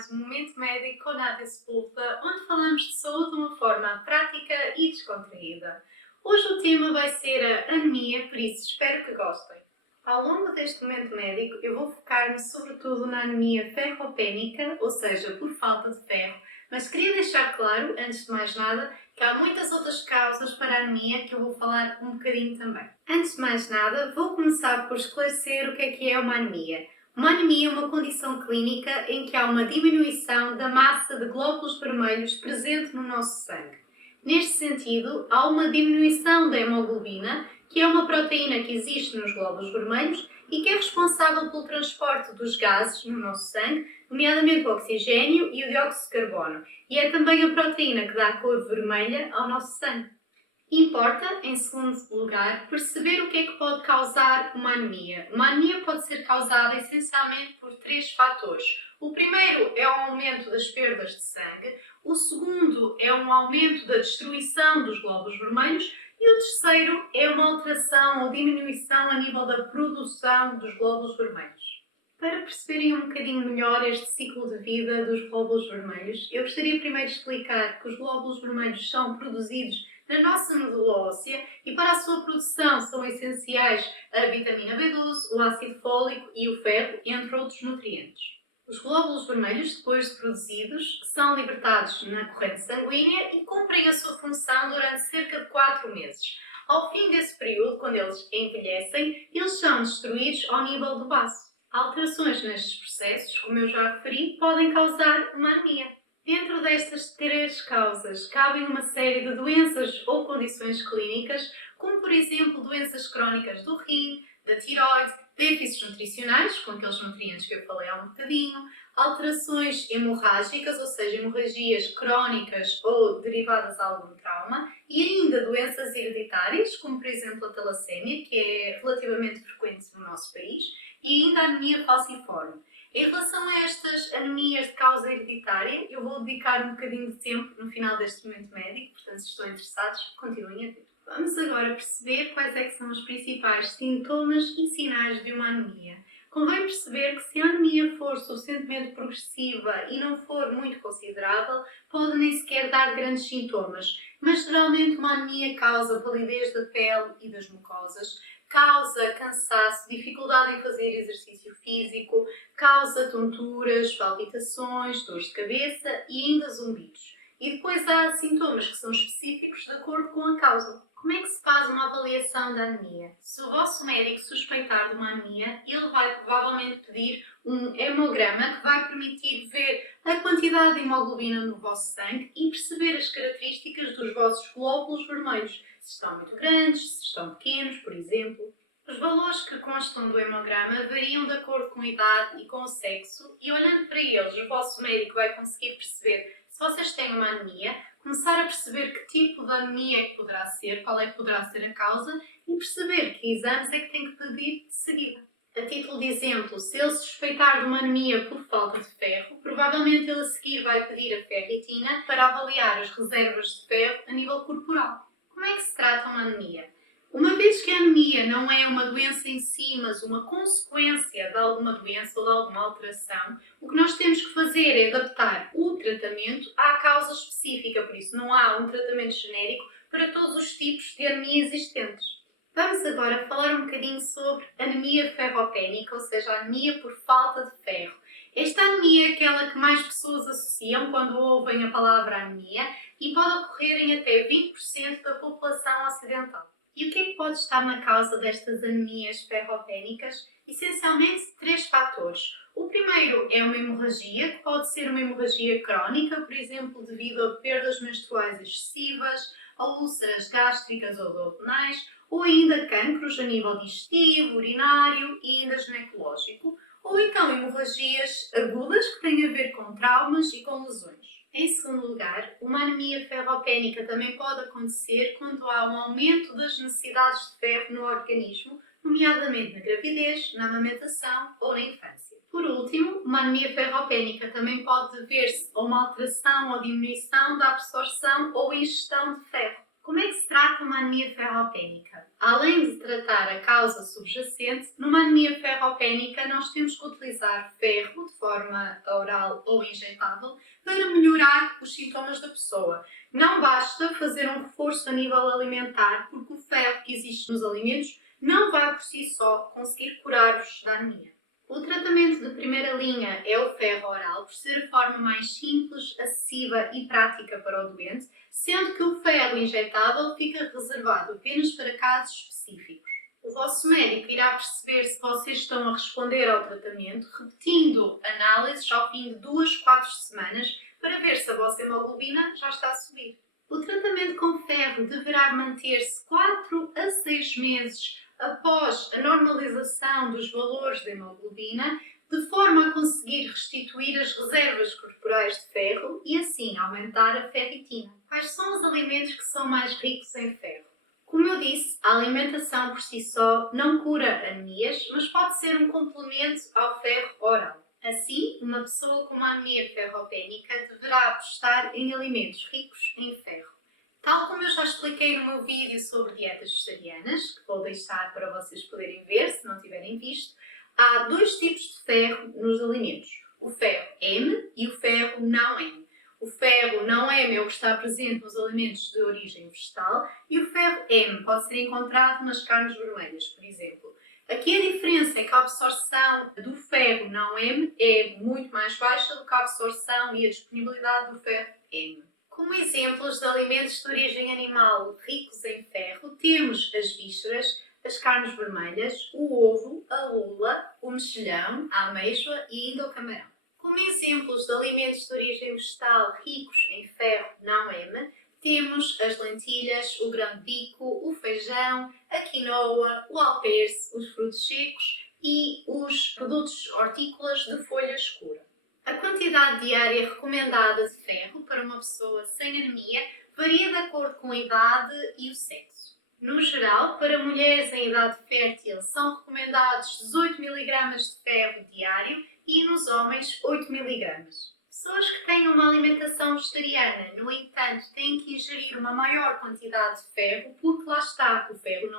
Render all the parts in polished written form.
mais um Momento Médico com Nádia Sepúlveda, onde falamos de saúde de uma forma prática e descontraída. Hoje o tema vai ser a anemia, por isso espero que gostem. Ao longo deste Momento Médico eu vou focar-me sobretudo na anemia ferropénica, ou seja, por falta de ferro, mas queria deixar claro, antes de mais nada, que há muitas outras causas para a anemia que eu vou falar um bocadinho também. Antes de mais nada, vou começar por esclarecer o que é uma anemia. Uma anemia é uma condição clínica em que há uma diminuição da massa de glóbulos vermelhos presente no nosso sangue. Neste sentido, há uma diminuição da hemoglobina, que é uma proteína que existe nos glóbulos vermelhos e que é responsável pelo transporte dos gases no nosso sangue, nomeadamente o oxigênio e o dióxido de carbono, e é também a proteína que dá a cor vermelha ao nosso sangue. Importa, em segundo lugar, perceber o que é que pode causar uma anemia. Uma anemia pode ser causada essencialmente por três fatores. O primeiro é o aumento das perdas de sangue, o segundo é um aumento da destruição dos glóbulos vermelhos e o terceiro é uma alteração ou diminuição a nível da produção dos glóbulos vermelhos. Para perceberem um bocadinho melhor este ciclo de vida dos glóbulos vermelhos, eu gostaria primeiro de explicar que os glóbulos vermelhos são produzidos na nossa medula óssea e para a sua produção são essenciais a vitamina B12, o ácido fólico e o ferro, entre outros nutrientes. Os glóbulos vermelhos, depois de produzidos, são libertados na corrente sanguínea e cumprem a sua função durante cerca de 4 meses. Ao fim desse período, quando eles envelhecem, eles são destruídos ao nível do baço. Alterações nestes processos, como eu já referi, podem causar uma anemia. Dentro destas três causas, cabem uma série de doenças ou condições clínicas, como por exemplo doenças crónicas do rim, da tiroide, déficits nutricionais, com aqueles nutrientes que eu falei há um bocadinho, alterações hemorrágicas, ou seja, hemorragias crónicas ou derivadas de algum trauma, e ainda doenças hereditárias, como por exemplo a talassémia, que é relativamente frequente no nosso país, e ainda a anemia falciforme. Em relação a estas anemias de causa hereditária, eu vou dedicar um bocadinho de tempo no final deste momento médico, portanto, se estão interessados, continuem a ver. Vamos agora perceber quais é que são os principais sintomas e sinais de uma anemia. Convém perceber que se a anemia for suficientemente progressiva e não for muito considerável, pode nem sequer dar grandes sintomas, mas geralmente uma anemia causa palidez da pele e das mucosas, causa cansaço, dificuldade em fazer exercício físico, causa tonturas, palpitações, dores de cabeça e ainda zumbidos. E depois há sintomas que são específicos de acordo com a causa. Como é que se faz uma avaliação da anemia? Se o vosso médico suspeitar de uma anemia, ele vai provavelmente pedir um hemograma que vai permitir ver a quantidade de hemoglobina no vosso sangue e perceber as características dos vossos glóbulos vermelhos, se estão muito grandes, se estão pequenos, por exemplo. Os valores que constam do hemograma variam de acordo com a idade e com o sexo e olhando para eles, o vosso médico vai conseguir perceber se vocês têm uma anemia, começar a perceber que tipo de anemia é que poderá ser, qual é que poderá ser a causa e perceber que exames é que tem que pedir de seguida. A título de exemplo, se ele suspeitar de uma anemia por falta de ferro, provavelmente ele a seguir vai pedir a ferritina para avaliar as reservas de ferro a nível corporal. Como é que se trata uma anemia? Uma vez que a anemia não é uma doença em si, mas uma consequência de alguma doença ou de alguma alteração, o que nós temos que fazer é adaptar o tratamento à causa específica, por isso não há um tratamento genérico para todos os tipos de anemia existentes. Vamos agora falar um bocadinho sobre anemia ferropénica, ou seja, a anemia por falta de ferro. Esta anemia é aquela que mais pessoas associam quando ouvem a palavra anemia e pode ocorrer em até 20% da população ocidental. E o que é que pode estar na causa destas anemias ferropénicas? Essencialmente, 3 fatores. O primeiro é uma hemorragia, que pode ser uma hemorragia crónica, por exemplo, devido a perdas menstruais excessivas, a úlceras gástricas ou duodenais, ou ainda cancros a nível digestivo, urinário e ainda ginecológico, ou então hemorragias agudas que têm a ver com traumas e com lesões. Em segundo lugar, uma anemia ferropénica também pode acontecer quando há um aumento das necessidades de ferro no organismo, nomeadamente na gravidez, na amamentação ou na infância. Por último, uma anemia ferropénica também pode dever-se a uma alteração ou diminuição da absorção ou ingestão de ferro. Como é que se trata uma anemia ferropénica? Além de tratar a causa subjacente, numa anemia ferropénica nós temos que utilizar ferro de forma oral ou injetável para melhorar os sintomas da pessoa. Não basta fazer um reforço a nível alimentar, porque o ferro que existe nos alimentos não vai por si só conseguir curar-vos da anemia. O tratamento de primeira linha é o ferro oral, por ser a forma mais simples, acessível e prática para o doente, sendo que o ferro injetável fica reservado apenas para casos específicos. O vosso médico irá perceber se vocês estão a responder ao tratamento, repetindo análises ao fim de 2-4 semanas para ver se a vossa hemoglobina já está a subir. O tratamento com ferro deverá manter-se 4 a 6 meses após a normalização dos valores da hemoglobina, de forma a conseguir restituir as reservas corporais de ferro e assim aumentar a ferritina. Quais são os alimentos que são mais ricos em ferro? Como eu disse, a alimentação por si só não cura anemias, mas pode ser um complemento ao ferro oral. Assim, uma pessoa com uma anemia ferropénica deverá apostar em alimentos ricos em ferro. Tal como eu já expliquei no meu vídeo sobre dietas vegetarianas, que vou deixar para vocês poderem ver se não tiverem visto, há 2 tipos de ferro nos alimentos, o ferro M e o ferro não M. O ferro não M é o que está presente nos alimentos de origem vegetal e o ferro M pode ser encontrado nas carnes vermelhas, por exemplo. Aqui a diferença é que a absorção do ferro não M é muito mais baixa do que a absorção e a disponibilidade do ferro M. Como exemplos de alimentos de origem animal ricos em ferro, temos as vísceras, as carnes vermelhas, o ovo, a lula, o mexilhão, a ameijoa e ainda o camarão. Como exemplos de alimentos de origem vegetal ricos em ferro não M, temos as lentilhas, o grão de bico, o feijão, a quinoa, o alperce, os frutos secos e os produtos hortícolas de folha escura. A quantidade diária recomendada de ferro para uma pessoa sem anemia varia de acordo com a idade e o sexo. No geral, para mulheres em idade fértil são recomendados 18 mg de ferro diário e nos homens 8 mg. Pessoas que tenham uma alimentação vegetariana, no entanto, têm que ingerir uma maior quantidade de ferro porque lá está, o ferro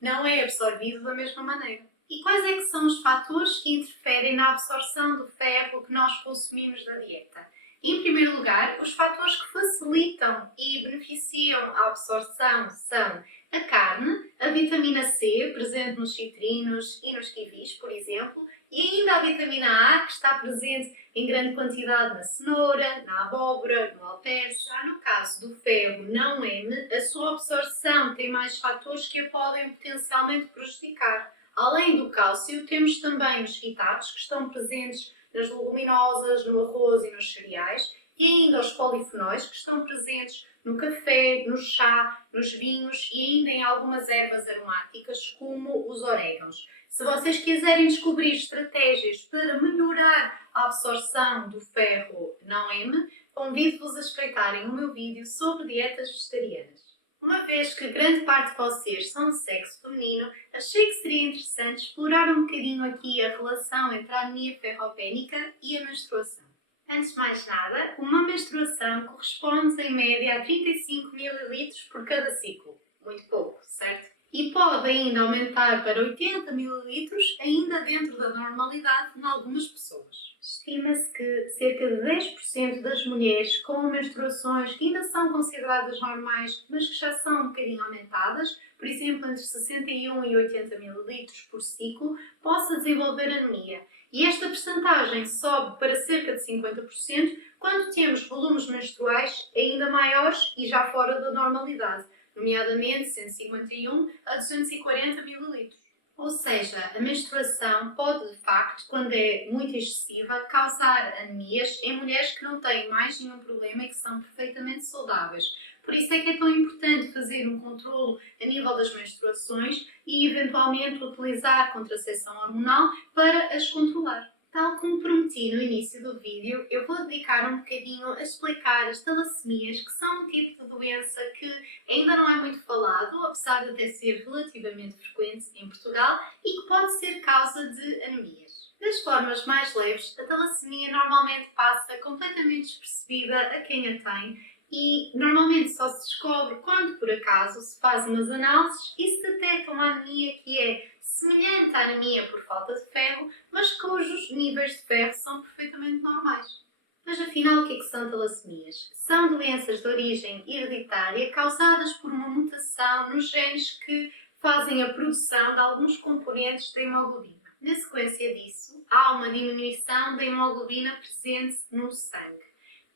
não é absorvido da mesma maneira. E quais é que são os fatores que interferem na absorção do ferro que nós consumimos da dieta? Em primeiro lugar, os fatores que facilitam e beneficiam a absorção são a carne, a vitamina C, presente nos citrinos e nos kiwis, por exemplo, e ainda a vitamina A, que está presente em grande quantidade na cenoura, na abóbora, no alperce. Já no caso do ferro não M, a sua absorção tem mais fatores que a podem potencialmente prejudicar. Além do cálcio, temos também os fitatos, que estão presentes nas leguminosas, no arroz e nos cereais, e ainda os polifenóis, que estão presentes no café, no chá, nos vinhos e ainda em algumas ervas aromáticas, como os orégãos. Se vocês quiserem descobrir estratégias para melhorar a absorção do ferro não M, convido-vos a espreitarem o meu vídeo sobre dietas vegetarianas. Uma vez que grande parte de vocês são de sexo feminino, achei que seria interessante explorar um bocadinho aqui a relação entre a anemia ferropénica e a menstruação. Antes de mais nada, uma menstruação corresponde em média a 35 ml por cada ciclo. Muito pouco, certo? E pode ainda aumentar para 80 ml ainda dentro da normalidade em algumas pessoas. Estima-se que cerca de 10% das mulheres com menstruações que ainda são consideradas normais, mas que já são um bocadinho aumentadas, por exemplo, entre 61 e 80 ml por ciclo, possa desenvolver anemia. E esta percentagem sobe para cerca de 50% quando temos volumes menstruais ainda maiores e já fora da normalidade, nomeadamente 151 a 240 ml. Ou seja, a menstruação pode, de facto, quando é muito excessiva, causar anemias em mulheres que não têm mais nenhum problema e que são perfeitamente saudáveis. Por isso é que é tão importante fazer um controlo a nível das menstruações e, eventualmente, utilizar contracepção hormonal para as controlar. Tal como prometi no início do vídeo, eu vou dedicar um bocadinho a explicar as talassemias, que são um tipo de doença que ainda não é muito falado, apesar de até ser relativamente frequente em Portugal e que pode ser causa de anemias. Das formas mais leves, a talassemia normalmente passa completamente despercebida a quem a tem E normalmente só se descobre quando, por acaso, se faz umas análises e se detecta uma anemia que é semelhante à anemia por falta de ferro, mas cujos níveis de ferro são perfeitamente normais. Mas afinal, o que são talassemias? São doenças de origem hereditária causadas por uma mutação nos genes que fazem a produção de alguns componentes da hemoglobina. Na sequência disso, há uma diminuição da hemoglobina presente no sangue.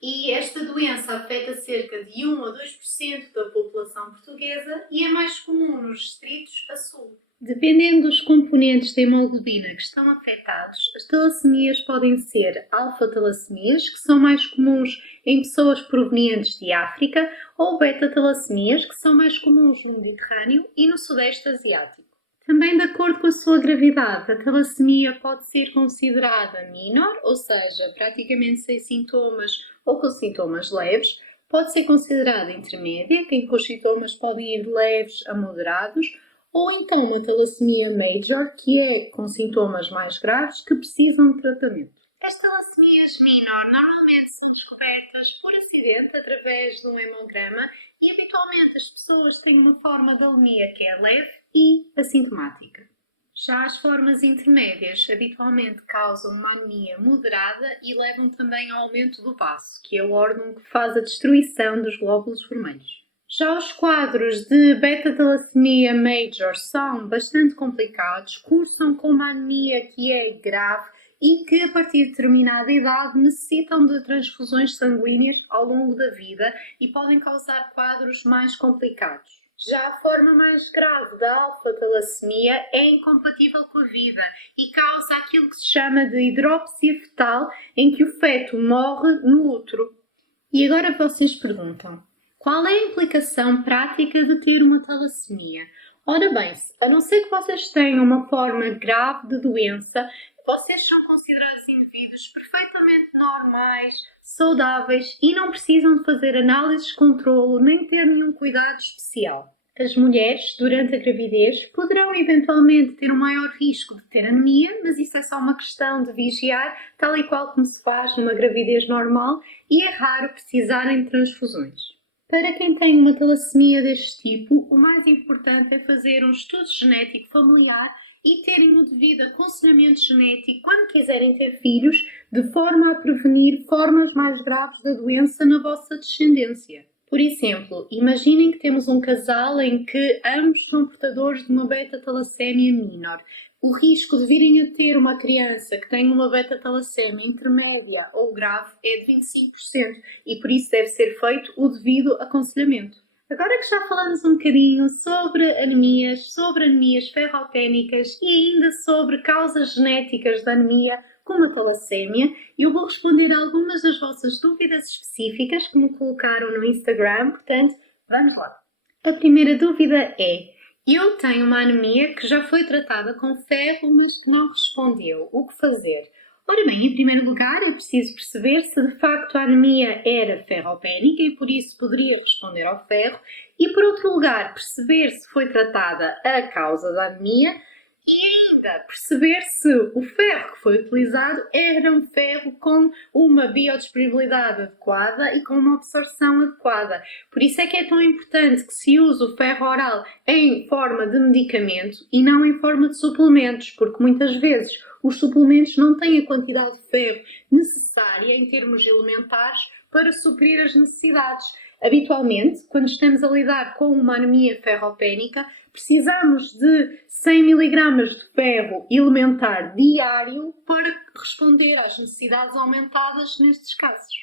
E esta doença afeta cerca de 1 a 2% da população portuguesa e é mais comum nos distritos a sul. Dependendo dos componentes da hemoglobina que estão afetados, as talassemias podem ser alfa-talassemias, que são mais comuns em pessoas provenientes de África, ou beta-talassemias, que são mais comuns no Mediterrâneo e no Sudeste Asiático. Também, de acordo com a sua gravidade, a talassemia pode ser considerada minor, ou seja, praticamente sem sintomas ou com sintomas leves, pode ser considerada intermédia, em que os sintomas podem ir de leves a moderados, ou então uma talassemia major, que é com sintomas mais graves que precisam de tratamento. As talassemias minor normalmente são descobertas por acidente através de um hemograma e habitualmente as pessoas têm uma forma de anemia que é leve e assintomática. Já as formas intermédias habitualmente causam uma anemia moderada e levam também ao aumento do baço, que é o órgão que faz a destruição dos glóbulos vermelhos. Já os quadros de beta-talassemia major são bastante complicados, cursam com uma anemia que é grave e que, a partir de determinada idade, necessitam de transfusões sanguíneas ao longo da vida e podem causar quadros mais complicados. Já a forma mais grave da alfa-talassemia é incompatível com a vida e causa aquilo que se chama de hidrópsia fetal, em que o feto morre no útero. E agora vocês perguntam: qual é a implicação prática de ter uma talassemia? Ora bem, a não ser que vocês tenham uma forma grave de doença, vocês são considerados indivíduos perfeitamente normais, saudáveis e não precisam de fazer análises de controlo nem ter nenhum cuidado especial. As mulheres, durante a gravidez, poderão eventualmente ter um maior risco de ter anemia, mas isso é só uma questão de vigiar, tal e qual como se faz numa gravidez normal, e é raro precisarem de transfusões. Para quem tem uma talassemia deste tipo, o mais importante é fazer um estudo genético familiar e terem o devido aconselhamento genético quando quiserem ter filhos, de forma a prevenir formas mais graves da doença na vossa descendência. Por exemplo, imaginem que temos um casal em que ambos são portadores de uma beta-talassemia minor. O risco de virem a ter uma criança que tem uma beta-talassemia intermédia ou grave é de 25% e por isso deve ser feito o devido aconselhamento. Agora que já falamos um bocadinho sobre anemias ferropénicas e ainda sobre causas genéticas da anemia como a talassémia, eu vou responder a algumas das vossas dúvidas específicas que me colocaram no Instagram, portanto, vamos lá. A primeira dúvida é: eu tenho uma anemia que já foi tratada com ferro, mas que não respondeu. O que fazer? Ora bem, em primeiro lugar, é preciso perceber se de facto a anemia era ferropénica e por isso poderia responder ao ferro, e por outro lugar, perceber se foi tratada a causa da anemia e ainda perceber se o ferro que foi utilizado era um ferro com uma biodisponibilidade adequada e com uma absorção adequada. Por isso é que é tão importante que se use o ferro oral em forma de medicamento e não em forma de suplementos, porque muitas vezes os suplementos não têm a quantidade de ferro necessária em termos elementares para suprir as necessidades. Habitualmente, quando estamos a lidar com uma anemia ferropénica, precisamos de 100 mg de ferro elementar diário para responder às necessidades aumentadas nestes casos.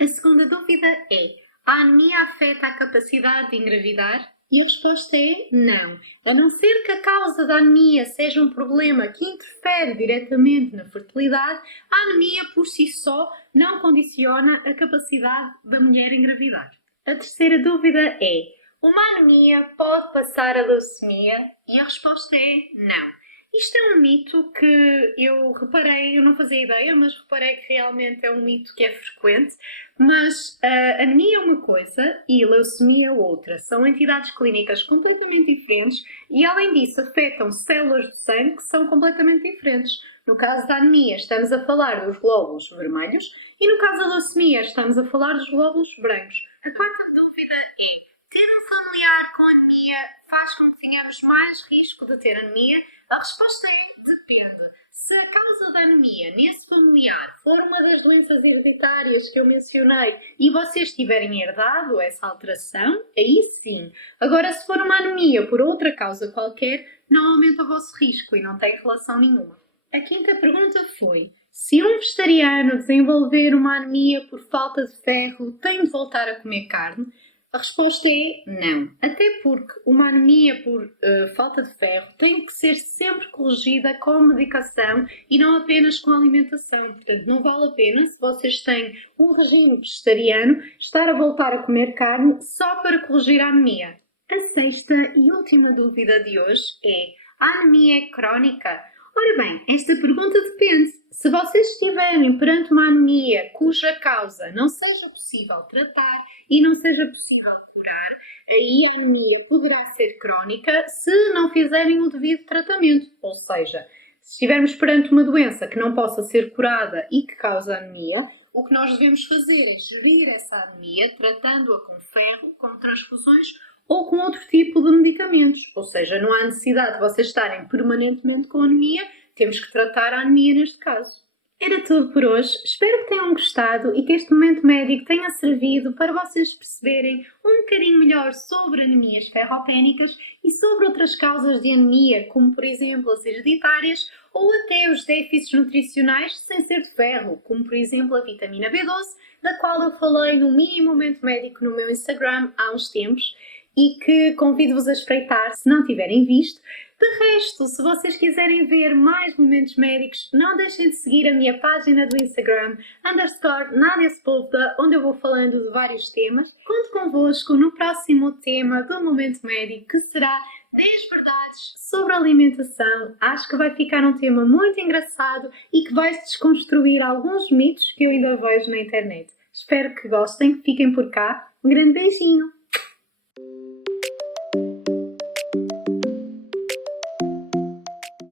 A segunda dúvida é: a anemia afeta a capacidade de engravidar? E a resposta é não. A não ser que a causa da anemia seja um problema que interfere diretamente na fertilidade, a anemia por si só não condiciona a capacidade da mulher engravidar. A terceira dúvida é: uma anemia pode passar a leucemia? E a resposta é não. Isto é um mito que eu reparei, eu não fazia ideia, mas reparei que realmente é um mito que é frequente. Mas anemia é uma coisa e leucemia é outra. São entidades clínicas completamente diferentes e, além disso, afetam células de sangue que são completamente diferentes. No caso da anemia, estamos a falar dos glóbulos vermelhos e, no caso da leucemia, estamos a falar dos glóbulos brancos. A quarta dúvida é: ter um familiar com anemia faz com que tenhamos mais risco de ter anemia? A resposta é: depende. Se a causa da anemia nesse familiar for uma das doenças hereditárias que eu mencionei e vocês tiverem herdado essa alteração, aí sim. Agora, se for uma anemia por outra causa qualquer, não aumenta o vosso risco e não tem relação nenhuma. A quinta pergunta foi: se um vegetariano desenvolver uma anemia por falta de ferro, tem de voltar a comer carne? A resposta é não, até porque uma anemia por falta de ferro tem que ser sempre corrigida com medicação e não apenas com alimentação. Portanto, não vale a pena, se vocês têm um regime vegetariano, estar a voltar a comer carne só para corrigir a anemia. A sexta e última dúvida de hoje é: a anemia é crónica? Ora bem, esta pergunta depende. Se vocês estiverem perante uma anemia cuja causa não seja possível tratar e não seja possível curar, aí a anemia poderá ser crónica se não fizerem o devido tratamento. Ou seja, se estivermos perante uma doença que não possa ser curada e que causa anemia, o que nós devemos fazer é gerir essa anemia tratando-a com ferro, com transfusões ou com outro tipo de medicamentos. Ou seja, não há necessidade de vocês estarem permanentemente com anemia, temos que tratar a anemia neste caso. Era tudo por hoje. Espero que tenham gostado e que este momento médico tenha servido para vocês perceberem um bocadinho melhor sobre anemias ferropénicas e sobre outras causas de anemia, como por exemplo as hereditárias ou até os déficits nutricionais sem ser de ferro, como por exemplo a vitamina B12, da qual eu falei no mini momento médico no meu Instagram há uns tempos e que convido-vos a espreitar se não tiverem visto. De resto, se vocês quiserem ver mais momentos médicos, não deixem de seguir a minha página do Instagram, _Nádia Sepúlveda, onde eu vou falando de vários temas. Conto convosco no próximo tema do Momento Médico, que será 10 verdades sobre alimentação. Acho que vai ficar um tema muito engraçado e que vai desconstruir alguns mitos que eu ainda vejo na internet. Espero que gostem, fiquem por cá. Um grande beijinho!